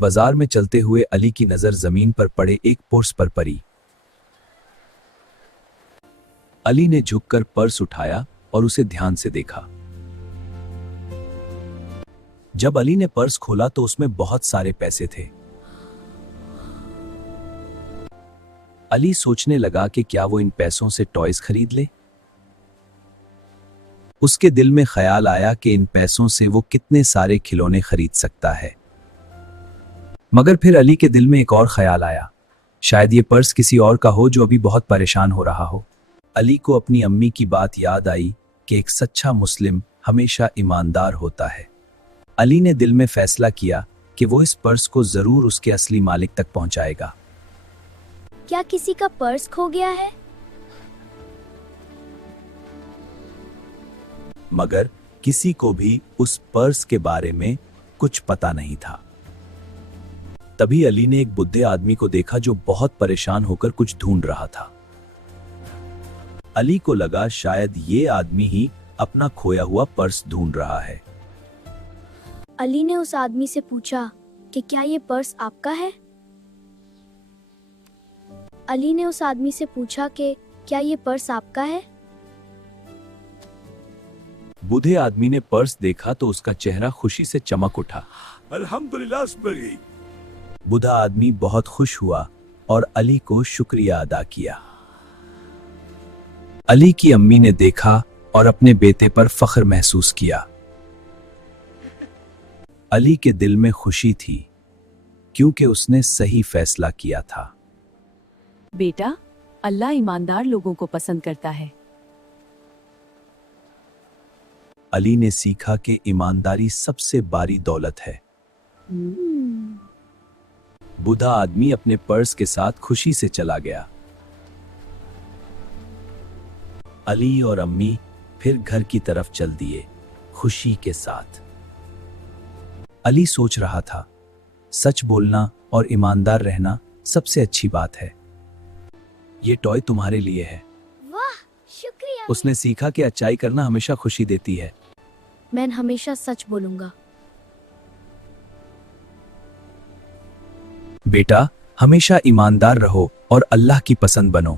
बाजार में चलते हुए अली की नजर जमीन पर पड़े एक पर्स पर पड़ी। अली ने झुककर पर्स उठाया और उसे ध्यान से देखा। जब अली ने पर्स खोला तो उसमें बहुत सारे पैसे थे। अली सोचने लगा कि क्या वो इन पैसों से टॉयज खरीद ले। उसके दिल में ख्याल आया कि इन पैसों से वो कितने सारे खिलौने खरीद सकता है। मगर फिर अली के दिल में एक और ख्याल आया, शायद ये पर्स किसी और का हो जो अभी बहुत परेशान हो रहा हो। अली को अपनी अम्मी की बात याद आई कि एक सच्चा मुस्लिम हमेशा ईमानदार होता है। अली ने दिल में फैसला किया कि वो इस पर्स को जरूर उसके असली मालिक तक पहुंचाएगा। क्या किसी का पर्स खो गया है? मगर किसी को भी उस पर्स के बारे में कुछ पता नहीं था। तभी अली ने एक बुड्ढे आदमी को देखा जो बहुत परेशान होकर कुछ ढूंढ रहा था। अली को लगा शायद ये आदमी ही अपना खोया हुआ पर्स ढूंढ रहा है। अली ने उस आदमी से पूछा कि क्या ये पर्स आपका है? अली ने उस आदमी से पूछा कि क्या ये पर्स आपका है? बूढ़े आदमी ने पर्स देखा तो उसका चेहरा खुशी से चमक उठा। अल्हम्दुलिल्लाह। बूढ़ा आदमी बहुत खुश हुआ और अली को शुक्रिया अदा किया। अली की अम्मी ने देखा और अपने बेटे पर फख्र महसूस किया। अली के दिल में खुशी थी क्योंकि उसने सही फैसला किया था। बेटा, अल्लाह ईमानदार लोगों को पसंद करता है। अली ने सीखा कि ईमानदारी सबसे बड़ी दौलत है। बूढ़ा आदमी अपने पर्स के साथ खुशी से चला गया। अली और अम्मी फिर घर की तरफ चल दिए, खुशी के साथ। अली सोच रहा था, सच बोलना और ईमानदार रहना सबसे अच्छी बात है। ये टॉय तुम्हारे लिए है। वाह, शुक्रिया। उसने सीखा कि अच्छाई करना हमेशा खुशी देती है। मैं हमेशा सच बोलूंगा। बेटा, हमेशा ईमानदार रहो और अल्लाह की पसंद बनो।